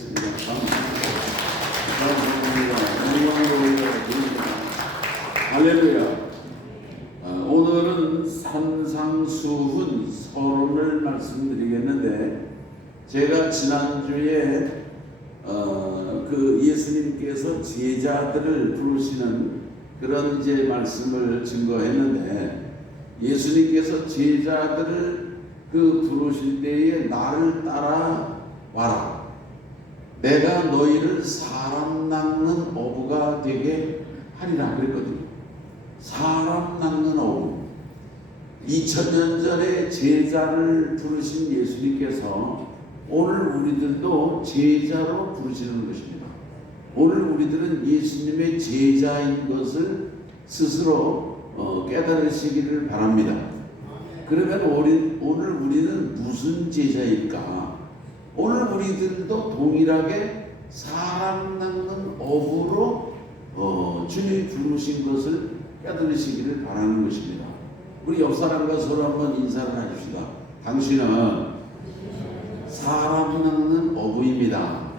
기도드리겠습니다. 감사합니다. 할렐루야. 오늘은 산상수훈 서론을 말씀드리겠는데, 제가 지난주에 그 예수님께서 제자들을 부르시는 그런 이제 말씀을 증거했는데, 예수님께서 제자들을 그 부르실 때에 나를 따라와라, 내가 너희를 사람 낚는 어부가 되게 하리라 그랬거든요. 사람 낚는 어부. 2000년 전에 제자를 부르신 예수님께서 오늘 우리들도 제자로 부르시는 것입니다. 오늘 우리들은 예수님의 제자인 것을 스스로 깨달으시기를 바랍니다. 그러면 오늘 우리는 무슨 제자일까? 오늘 우리들도 동일하게 사람 낚는 어부로 주님이 부르신 것을 깨달으시기를 바라는 것입니다. 우리 옆 사람과 서로 한번 인사를 해줍시다. 당신은 사람 낚는 어부입니다.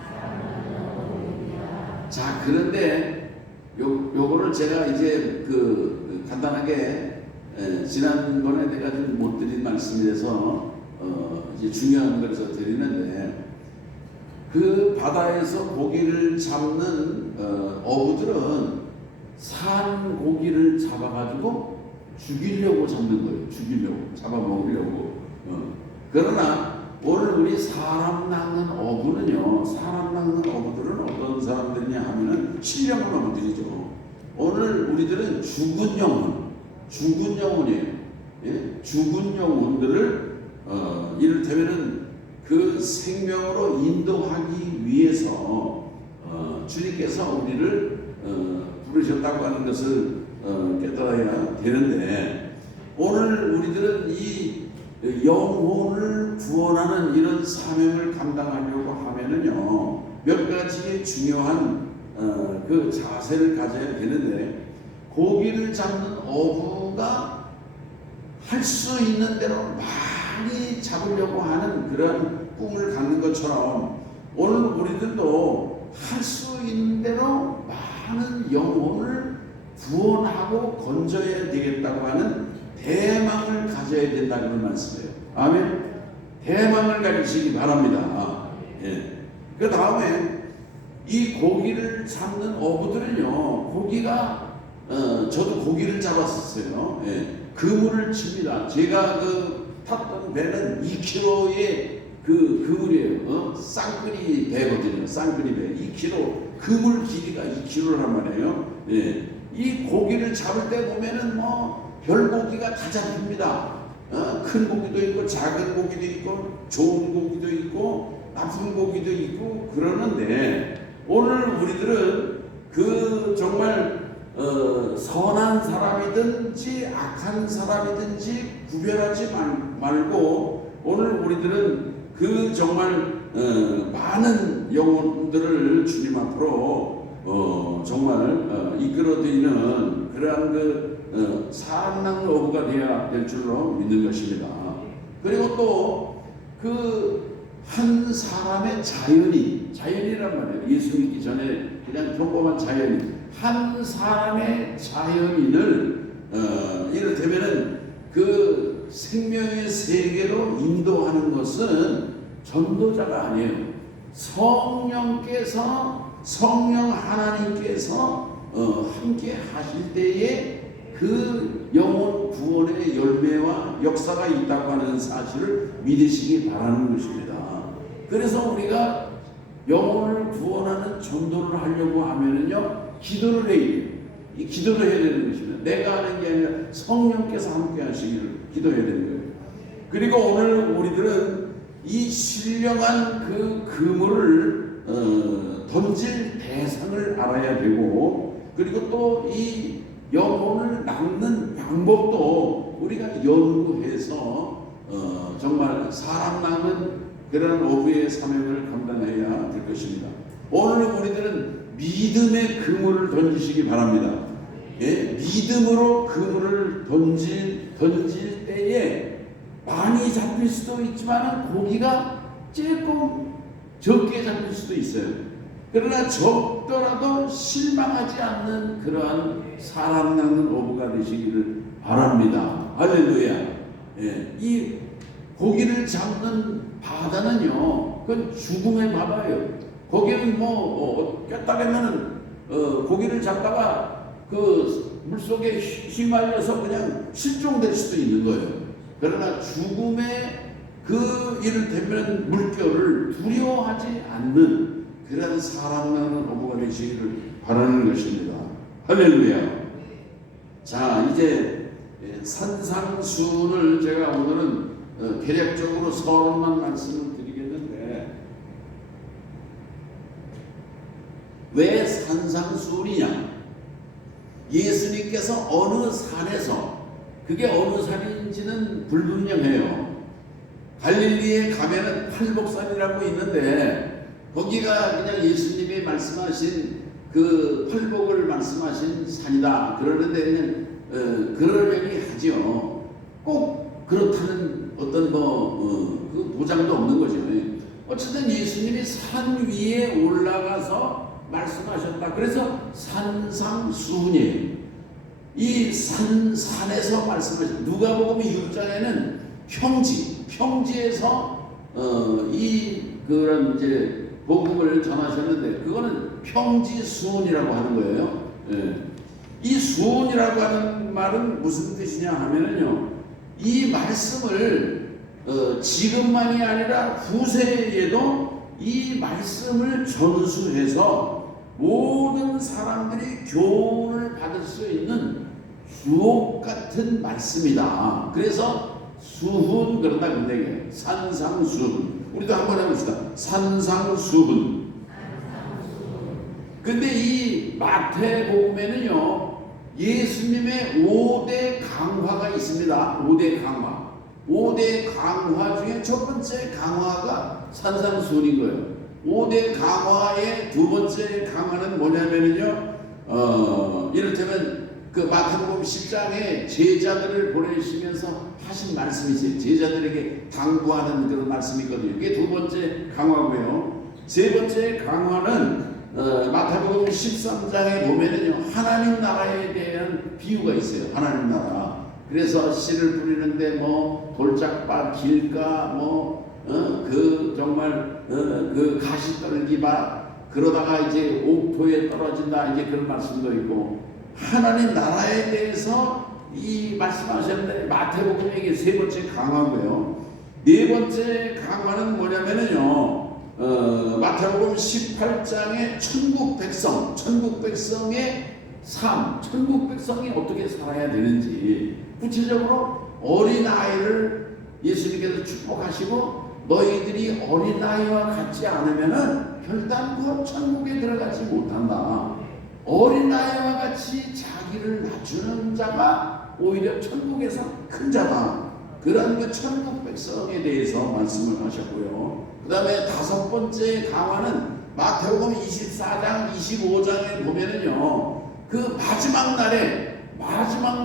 자, 그런데 요거를 제가 이제 간단하게 지난번에 내가 좀 못 드린 말씀이라서 이제 중요한 것을 드리는데, 그 바다에서 고기를 잡는 어부들은 산 고기를 잡아가지고 죽이려고 잡는 거예요. 죽이려고, 잡아먹으려고. 그러나 오늘 우리 사람 낚는 어부는요, 사람 낚는 어부들은 어떤 사람들이냐 하면은 신령한 어부들이죠. 오늘 우리들은 죽은 영혼이에요. 예? 죽은 영혼들을 이를테면은 그 생명으로 인도하기 위해서 주님께서 우리를 부르셨다고 하는 것을 깨달아야 되는데, 오늘 우리들은 이 영혼을 구원하는 이런 사명을 감당하려고 하면은요, 몇 가지의 중요한 그 자세를 가져야 되는데, 고기를 잡는 어부가 할 수 있는 대로 많이 잡으려고 하는 그런 꿈을 갖는 것처럼, 오늘 우리들도 할 수 있는 대로 많은 영혼을 구원하고 건져야 되겠다고 하는 대망을 가져야 된다는 말씀이에요. 아멘. 대망을 가지시기 바랍니다. 예. 그 다음에 이 고기를 잡는 어부들은요, 고기가 저도 고기를 잡았었어요. 예. 그물을 칩니다. 제가 탔던 배는 2kg의 그물이에요. 쌍끌이 배거든요. 쌍끌이 배. 2kg, 그물 길이가 2kg란 말이에요. 예. 이 고기를 잡을 때 보면은 별고기가 다 잡힙니다. 큰 고기도 있고, 작은 고기도 있고, 좋은 고기도 있고, 나쁜 고기도 있고, 그러는데, 오늘 우리들은 정말 선한 사람이든지 악한 사람이든지 구별하지 말고, 오늘 우리들은 정말 많은 영혼들을 주님 앞으로 정말 이끌어드리는 그러한 사람 낚는 어부가 되어야 될 줄로 믿는 것입니다. 그리고 또 한 사람의 자연이란 말이에요. 예수 믿기 전에 그냥 평범한 자연인, 한 사람의 자연인을 이를테면은 그 생명의 세계로 인도하는 것은 전도자가 아니에요. 성령 하나님께서 함께 하실 때에 그 영혼 구원의 열매와 역사가 있다고 하는 사실을 믿으시기 바라는 것입니다. 그래서 우리가 영혼을 구원하는 전도를 하려고 하면은요, 기도를 해야 돼요. 이 기도를 해야 되는 것입니다. 내가 하는 게 아니라 성령께서 함께 하시기를 기도해야 되는 거예요. 그리고 오늘 우리들은 이 신령한 그물을 던질 대상을 알아야 되고, 그리고 또 이 영혼을 낚는 방법도 우리가 연구해서 정말 사람 낚는 그런 어부의 사명을 감당해야 될 것입니다. 오늘 우리들은 믿음의 그물을 던지시기 바랍니다. 예? 믿음으로 그물을 던질 때에 많이 잡힐 수도 있지만 고기가 조금 적게 잡힐 수도 있어요. 그러나 적더라도 실망하지 않는 그러한 사람 낳는 어부가 되시기를 바랍니다. 할렐루야. 예, 이 고기를 잡는 바다는요, 그건 죽음의 바다예요. 거기는 꼈다 되면은 고기를 잡다가 그 물속에 휘말려서 그냥 실종될 수도 있는 거예요. 그러나 죽음의 그 이를테면 물결을 두려워하지 않는 그런 사람 나는 어부가 되시기를 바라는 것입니다. 할렐루야. 자, 이제 산상수훈을 제가 오늘은 개략적으로 서론만 말씀을 드리겠는데, 왜 산상수훈이냐? 예수님께서 어느 산에서, 그게 어느 산인지는 불분명해요. 갈릴리에 가면은 팔복산이라고 있는데, 거기가 그냥 예수님이 말씀하신 그 팔복을 말씀하신 산이다 그러는데 그냥 그러려니 하죠. 꼭 그렇다는 어떤 그 보장도 없는 거죠. 어쨌든 예수님이 산 위에 올라가서 말씀하셨다. 그래서 산상수훈이에요. 이 산에서 말씀하신, 누가복음 6장에는 평지에서 그런 이제 복음을 전하셨는데, 그거는 평지수훈이라고 하는 거예요. 예. 이 수훈이라고 하는 말은 무슨 뜻이냐 하면은요, 이 말씀을 지금만이 아니라 후세에도 이 말씀을 전수해서 모든 사람들이 교훈을 받을 수 있는 주옥 같은 말씀이다. 그래서 수훈, 그러다 근데 산상수훈. 우리도 한번 해봅시다. 산상수훈. 근데 이 마태복음에는요, 예수님의 5대 강화가 있습니다. 5대 강화. 5대 강화 중에 첫 번째 강화가 산상수훈인 거예요. 5대 강화의 두 번째 강화는 뭐냐면요, 이를테면 그 마태복음 10장에 제자들을 보내시면서 하신 말씀이 있어요. 제자들에게 당부하는 그런 말씀이 있거든요. 이게 두 번째 강화고요. 세 번째 강화는 마태복음 13장에 보면은요, 하나님 나라에 대한 비유가 있어요. 하나님 나라. 그래서 씨를 뿌리는데 돌짝밭, 길가, 그 정말 그 가시떨기밭, 그러다가 이제 옥토에 떨어진다, 이제 그런 말씀도 있고, 하나님 나라에 대해서 이 말씀하셨는데, 마태복음이 세 번째 강화고요. 네 번째 강화는 뭐냐면은요, 마태복음 18장의 천국 백성의 삶, 천국 백성이 어떻게 살아야 되는지, 구체적으로 어린아이를 예수님께서 축복하시고, 너희들이 어린아이와 같지 않으면은 결단코 천국에 들어가지 못한다. 어린아이와 같이 자기를 낮추는 자가 오히려 천국에서 큰 자다. 그런 그 천국 백성에 대해서 말씀을 하셨고요. 그 다음에 다섯 번째 강화는 마태복음 24장 25장에 보면은요, 그 마지막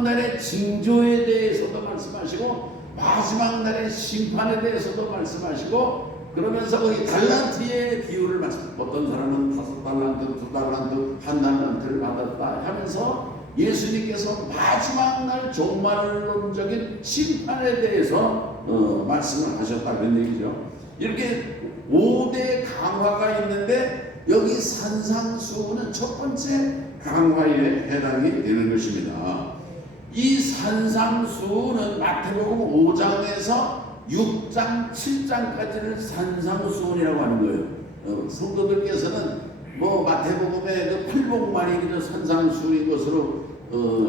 날에 징조에 대해서도 말씀하시고, 마지막 날의 심판에 대해서도 말씀하시고, 그러면서 거기 달란트의 비유를 어떤 사람은 5달란트, 2달란트, 1달란트를 받았다 하면서 예수님께서 마지막 날 종말론적인 심판에 대해서 말씀을 하셨다, 그런 얘기죠. 이렇게 5대 강화가 있는데, 여기 산상수훈은 첫 번째 강화에 해당이 되는 것입니다. 이 산상수훈은 마태복음 5장에서 6장, 7장까지를 산상수훈이라고 하는 거예요. 성도들께서는 마태복음의 그 팔복만이 그저 산상수훈인 것으로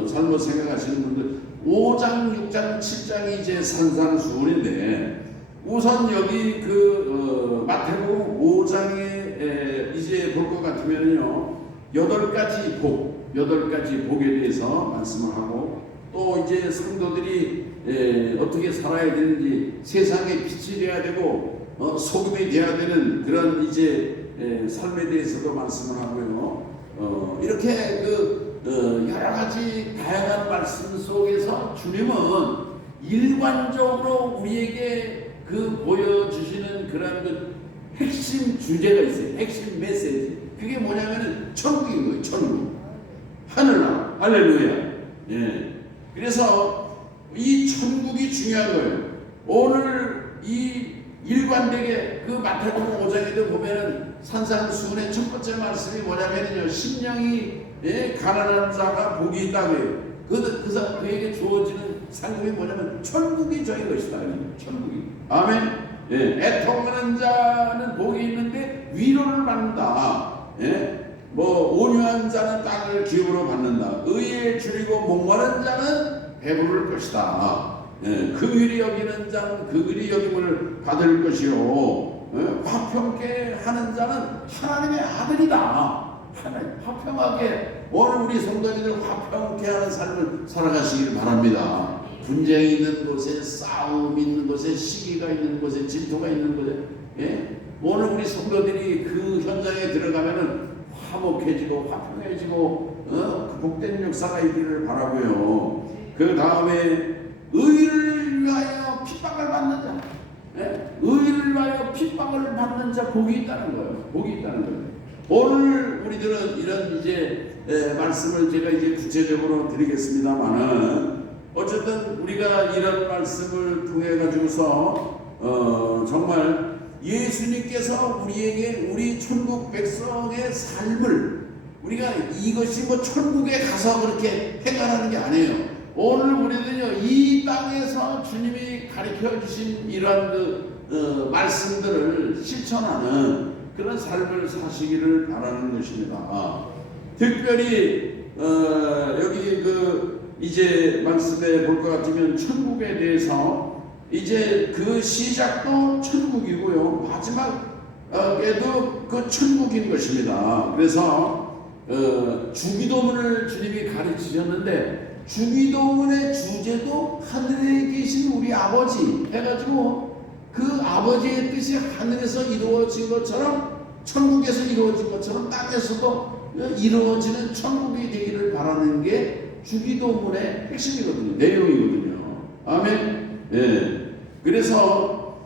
잘못 생각하시는 분들, 5장, 6장, 7장이 이제 산상수훈인데, 우선 여기 마태복음 5장에 이제 볼 것 같으면요, 8가지 복에 대해서 말씀을 하고, 또 이제 성도들이 어떻게 살아야 되는지, 세상의 빛이 되어야 되고 소금이 되어야 되는 그런 이제 삶에 대해서도 말씀을 하고요. 이렇게 여러 가지 다양한 말씀 속에서 주님은 일관적으로 우리에게 보여주시는 그런 핵심 핵심 주제가 있어요. 핵심 메시지. 그게 뭐냐면은 천국인 거예요. 천국. 하늘나라. 할렐루야. 예. 그래서 이 천국이 중요한 거예요. 오늘 이 일관되게 그 마태복음 5장에도 보면은 산상수훈의 첫 번째 말씀이 뭐냐면요, 심령이 가난한 자가 복이 있다고 해요. 그에게 주어지는 상급이 뭐냐면 천국이 저희 것이다. 천국이. 아멘. 애통하는 자는 복이 있는데 위로를 받는다. 온유한 자는 땅을 기업으로 받는다. 의에 줄이고 목마른 자는 배부를 것이다. 긍휼히 여기는 자는 긍휼히 여김을 받을 것이요, 화평케 하는 자는 하나님의 아들이다. 화평하게 오늘 우리 성도님들 화평케 하는 삶을 살아가시길 바랍니다. 분쟁이 있는 곳에, 싸움 있는 곳에, 시기가 있는 곳에, 질투가 있는 곳에, 오늘 우리 성도들이 그 현장에 들어가면은 화목해지고 화평해지고 그 복된 역사가 있기를 바라고요. 그 다음에 의를 위하여 핍박을 받는 자, 의를 위하여 핍박을 받는 자 복이 있다는 거예요. 복이 있다는 거예요. 오늘 우리들은 이런 이제 말씀을 제가 이제 구체적으로 드리겠습니다만은, 어쨌든 우리가 이런 말씀을 통해 가지고서 정말 예수님께서 우리에게 우리 천국 백성의 삶을, 우리가 이것이 뭐 천국에 가서 그렇게 행하는 게 아니에요. 오늘 우리는요, 이 땅에서 주님이 가르쳐 주신 이러한 말씀들을 실천하는 그런 삶을 사시기를 바라는 것입니다. 특별히 여기 이제 말씀에 볼 것 같으면 천국에 대해서 이제 그 시작도 천국이고요, 마지막에도 그 천국인 것입니다. 그래서 주기도문을 주님이 가르치셨는데, 주기도문의 주제도 하늘에 계신 우리 아버지 해가지고 그 아버지의 뜻이 하늘에서 이루어진 것처럼, 천국에서 이루어진 것처럼 땅에서도 이루어지는 천국이 되기를 바라는 게 주기도문의 핵심이거든요. 내용이거든요. 아멘. 그래서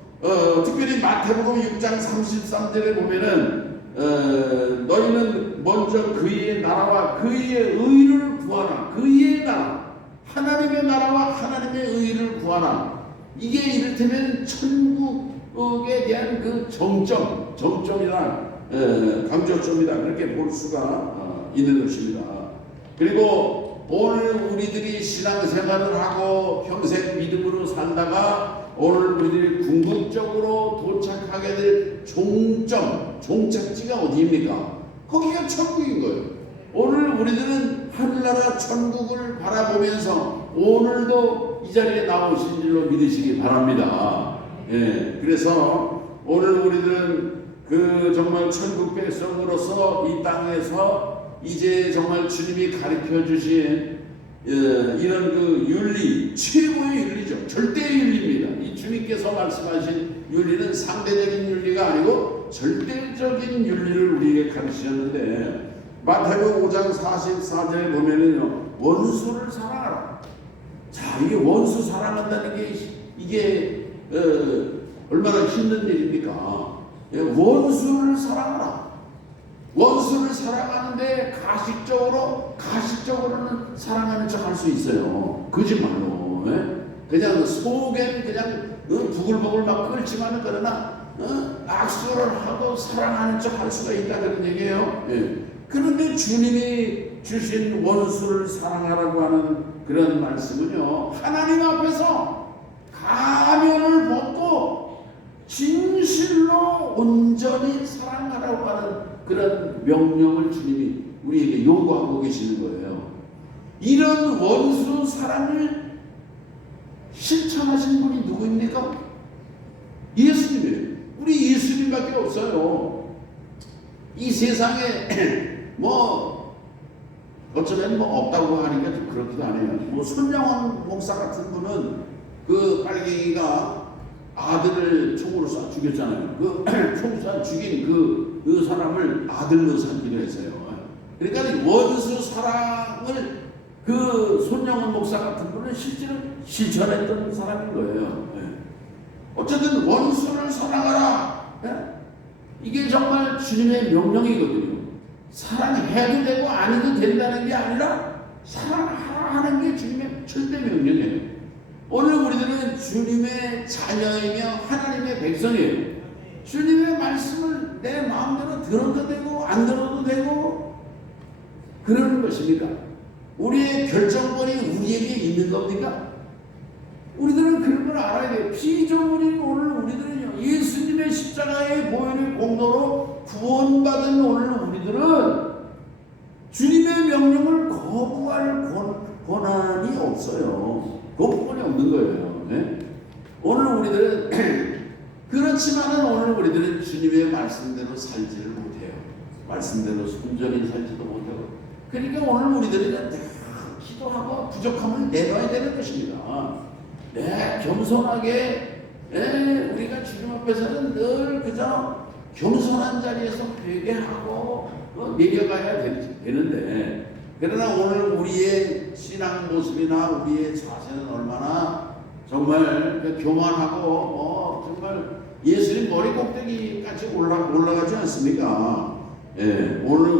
특별히 마태복음 6장 33절에 보면은 너희는 먼저 그의 나라와 그의 의를 구하라. 그의 나라, 하나님의 나라와 하나님의 의를 구하라. 이게 이를테면 천국에 대한 그 정점이나 강조점이다, 그렇게 볼 수가 있는 것입니다. 그리고 오늘 우리들이 신앙생활을 하고 평생 믿음으로 살다가 오늘 우리들이 궁극적으로 도착하게 될 종착지가 어디입니까? 거기가 천국인 거예요. 오늘 우리들은 하늘나라 천국을 바라보면서 오늘도 이 자리에 나오신 줄로 믿으시기 바랍니다. 그래서 오늘 우리들은 그 정말 천국 백성으로서 이 땅에서 이제 정말 주님이 가르쳐 주신 이런 그 윤리, 최고의 윤리죠. 절대의 윤리입니다. 이 주님께서 말씀하신 윤리는 상대적인 윤리가 아니고 절대적인 윤리를 우리에게 가르치셨는데, 마태복음 5장 44절에 보면은요, 원수를 사랑하라. 자, 이게 원수 사랑한다는 게 이게 얼마나 힘든 일입니까? 원수를 사랑하라. 원수를 사랑하는데 가식적으로는 사랑하는 척 할 수 있어요. 거짓말로. 그냥 속엔 그냥 부글부글 막 끓지만, 그러나 악수를 하고 사랑하는 척 할 수가 있다, 그런 얘기예요. 그런데 주님이 주신 원수를 사랑하라고 하는 그런 말씀은요, 하나님 앞에서 가면을 벗고 진실로 온전히 사랑하라고 하는 그런 명령을 주님이 우리에게 요구하고 계시는 거예요. 이런 원수 사랑을 실천하신 분이 누구입니까? 예수님이에요. 우리 예수님밖에 없어요. 이 세상에 어쩌면 없다고 하니까 좀 그렇기도 하네요. 손영원 목사 같은 분은 그 빨갱이가 아들을 총으로 쏴 죽였잖아요. 그 총 쏴 죽인 그 사람을 아들로 삼기로 했어요. 그러니까 원수 사랑을 그 손영원 목사 같은 분은 실제로 실천했던 사람인 거예요. 어쨌든 원수를 사랑하라. 이게 정말 주님의 명령이거든요. 사랑해도 되고 안 해도 된다는 게 아니라 사랑하는 게 주님의 절대 명령이에요. 오늘 우리들은 주님의 자녀이며 하나님의 백성이에요. 주님의 말씀을 내 마음대로 들어도 되고 안 들어도 되고 그러는 것입니다. 우리의 결정권이 우리에게 있는 겁니까? 우리들은 그런 걸 알아야 돼요. 피조물인 오늘 우리들은요, 예수님의 십자가의 보혈의 공로로 구원받은 오늘 우리들은 주님의 명령을 거부할 권한이 없어요. 거부권이 없는 거예요. 네? 오늘 우리들은 그렇지만은 오늘 우리들은 주님의 말씀대로 살지를 못해요. 말씀대로 순전히 살지도 못하고. 그러니까 오늘 우리들은 기도하고 부족함을 내려야 되는 것입니다. 겸손하게 우리가 주님 앞에서는 늘 그저 겸손한 자리에서 회개하고 내려가야 되는데, 그러나 오늘 우리의 신앙 모습이나 우리의 자세는 얼마나 정말 교만하고 정말 예수님 머리 꼭대기까지 올라가지 않습니까? 오늘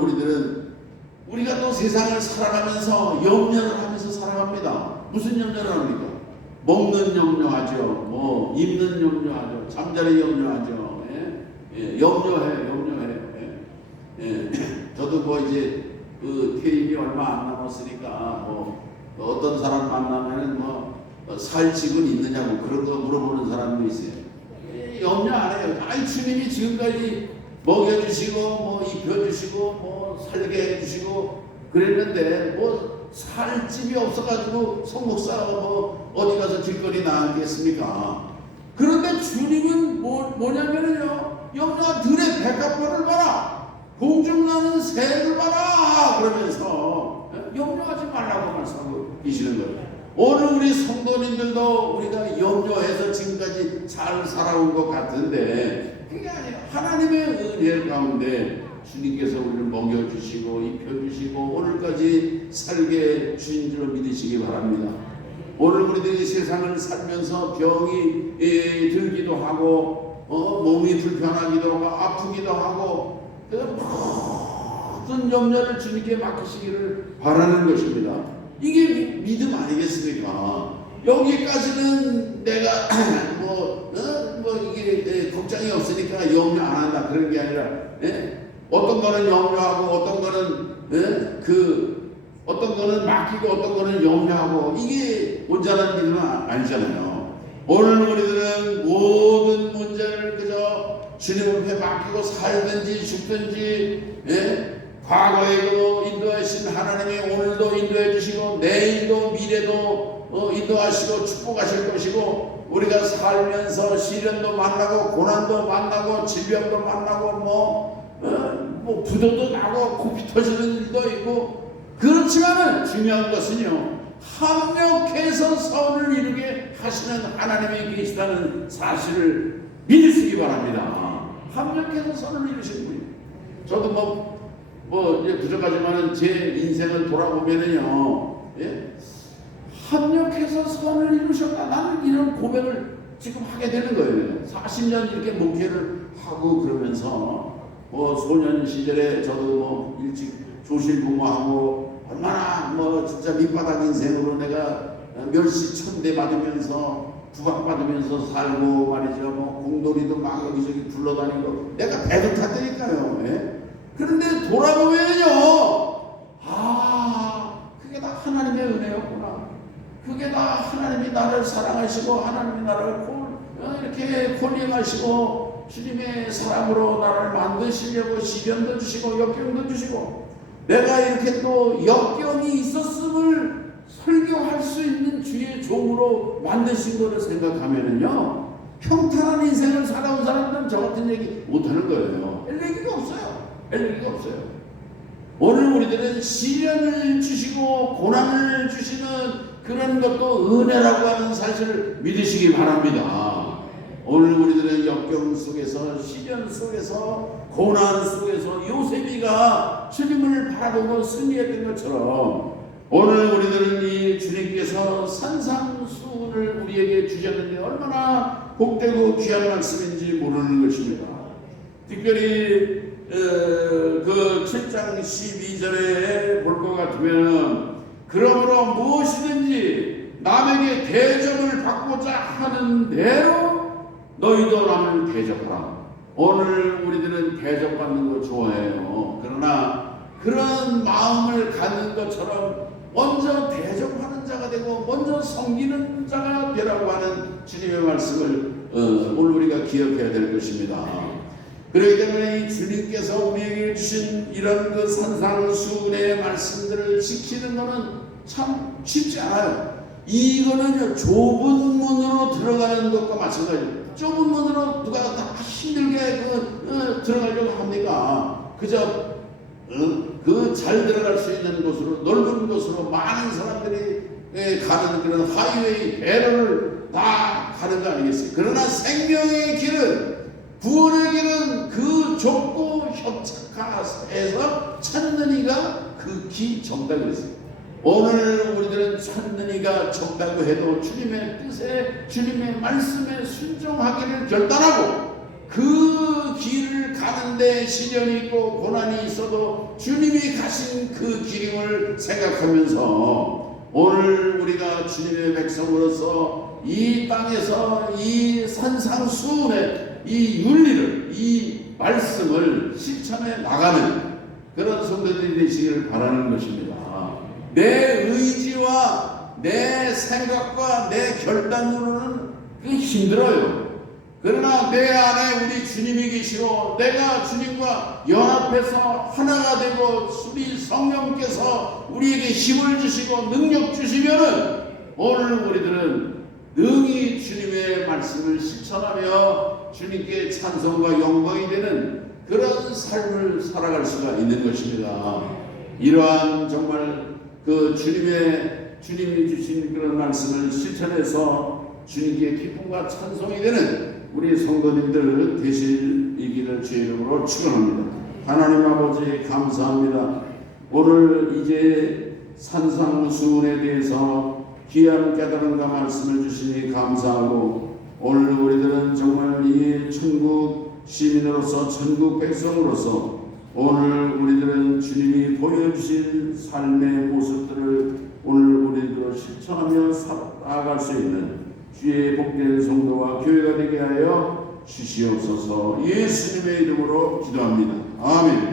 우리가 또 세상을 살아가면서 염려를 하면서 살아갑니다. 무슨 염려를 합니까? 먹는 염려하죠. 입는 염려하죠. 잠자리 염려하죠. 염려해요. 저도 이제 퇴임이 얼마 안 남았으니까 어떤 사람 만나면은 살집은 있느냐고 그런 거 물어보는 사람도 있어요. 염려 안 해요. 주님이 지금까지 먹여주시고 입혀주시고 살게 해주시고 그랬는데 살 집이 없어가지고 성목사가 어디 가서 길거리 나앉겠습니까? 그런데 주님은 뭐냐면요, 염려가 들의 백합벌을 봐라, 공중 나는 새를 봐라 그러면서 염려하지 말라고 말씀하고 계시는 거예요. 오늘 우리 성도님들도 우리가 염려해서 지금까지 잘 살아온 것 같은데 그게 아니에요. 하나님의 은혜 가운데 주님께서 우리를 먹여주시고 입혀주시고 오늘까지 살게 주신 줄 믿으시기 바랍니다. 오늘 우리들이 세상을 살면서 병이 들기도 하고 몸이 불편하기도 하고 아프기도 하고 모든 염려를 주님께 맡기시기를 바라는 것입니다. 이게 믿음 아니겠습니까? 여기까지는 내가 이게 걱정이 없으니까 염려 안 한다 그런 게 아니라 어떤 거는 염려하고 어떤 거는 어떤 거는 맡기고 어떤 거는 염려하고 이게 온전한 믿음은 아니잖아요. 오늘 우리들은 모든 문제를 그저 주님 앞에 맡기고 살든지 죽든지 과거에도 인도하신 하나님이 오늘도 인도해 주시고 내일도 미래도 인도하시고 축복하실 것이고 우리가 살면서 시련도 만나고 고난도 만나고 질병도 만나고 부도도 나고 코피 터지는 일도 있고 그렇지만은 중요한 것은요 합력해서 선을 이루게 하시는 하나님이 계시다는 사실을 믿으시기 바랍니다. 합력해서 선을 이루시는 분이에요. 저도 이제 부족하지만은 제 인생을 돌아보면은요 합력해서 선을 이루셨다. 나는 이런 고백을 지금 하게 되는 거예요. 40년 이렇게 목회를 하고 그러면서 소년 시절에 저도 일찍 조실 부모하고 얼마나 진짜 밑바닥 인생으로 내가 멸시천대 받으면서 부각받으면서 살고 말이죠. 공돌이도 막 여기저기 굴러다니고 내가 배도 탔다니까요. 그런데 돌아보면요 그게 다 하나님의 은혜였구나. 그게 다 하나님이 나를 사랑하시고 하나님이 나를 이렇게 콜링하시고 주님의 사랑으로 나를 만드시려고 시련도 주시고 역경도 주시고 내가 이렇게 또 역경이 있었음을 설교할 수 있는 주의 종으로 만드신 것을 생각하면은요 평탄한 인생을 살아온 사람들은 저 같은 얘기 못하는 거예요. 할 얘기가 없어요. 오늘 우리들은 시련을 주시고 고난을 주시는 그런 것도 은혜라고 하는 사실을 믿으시기 바랍니다. 오늘 우리들의 역경 속에서 시련 속에서 고난 속에서 요셉이가 주님을 바라보고 승리했던 것처럼 오늘 우리들은 이 주님께서 산상수훈을 우리에게 주셨는데 얼마나 복되고 귀한 말씀인지 모르는 것입니다. 특별히 그 7장 12절에 볼 것 같으면 그러므로 무엇이든지 남에게 대접을 받고자 하는 대로 너희도 남을 대접하라. 오늘 우리들은 대접받는 거 좋아해요. 그러나 그런 마음을 갖는 것처럼 먼저 대접하는 자가 되고 먼저 섬기는 자가 되라고 하는 주님의 말씀을 오늘 우리가 기억해야 될 것입니다. 그렇기 때문에 이 주님께서 우리에게 주신 이런 그 산상수훈의 말씀들을 지키는 것은 참 쉽지 않아요. 이거는요, 좁은 문으로 들어가는 것과 마찬가지예요. 좁은 문으로 누가 다 힘들게 들어가려고 합니까? 그저 그 잘 들어갈 수 있는 곳으로, 넓은 곳으로 많은 사람들이 가는 그런 하이웨이 배로를 다 가는 거 아니겠어요? 그러나 생명의 길은, 구원의 길은 그 좁고 협착해서 찾는 이가 극히 적다고 그랬어요. 오늘 우리들은 찾는 이가 적다고 해도 주님의 뜻에, 주님의 말씀에 순종하기를 결단하고 그 길을 가는데 시련이 있고 고난이 있어도 주님이 가신 그 길임을 생각하면서 오늘 우리가 주님의 백성으로서 이 땅에서 이 산상수훈의 이 윤리를, 이 말씀을 실천해 나가는 그런 성도들이 되시기를 바라는 것입니다. 내 의지와 내 생각과 내 결단으로는 그게 힘들어요. 그러나 내 안에 우리 주님이 계시고 내가 주님과 연합해서 하나가 되고 우리 성령께서 우리에게 힘을 주시고 능력 주시면은 오늘 우리들은 능히 주님의 말씀을 실천하며 주님께 찬송과 영광이 되는 그런 삶을 살아갈 수가 있는 것입니다. 이러한 정말 그 주님이 주신 그런 말씀을 실천해서 주님께 기쁨과 찬송이 되는 우리 성도님들 되시기를 주의 이름으로 축원합니다. 하나님 아버지 감사합니다. 오늘 이제 산상수훈에 대해서 귀한 깨달음과 말씀을 주시니 감사하고 오늘 우리들은 정말 이 천국 시민으로서 천국 백성으로서 오늘 우리들은 주님이 보여주신 삶의 모습들을 오늘 우리들로 실천하며 나아갈 수 있는 주의 복된 성도와 교회가 되게 하여 주시옵소서. 예수님의 이름으로 기도합니다. 아멘.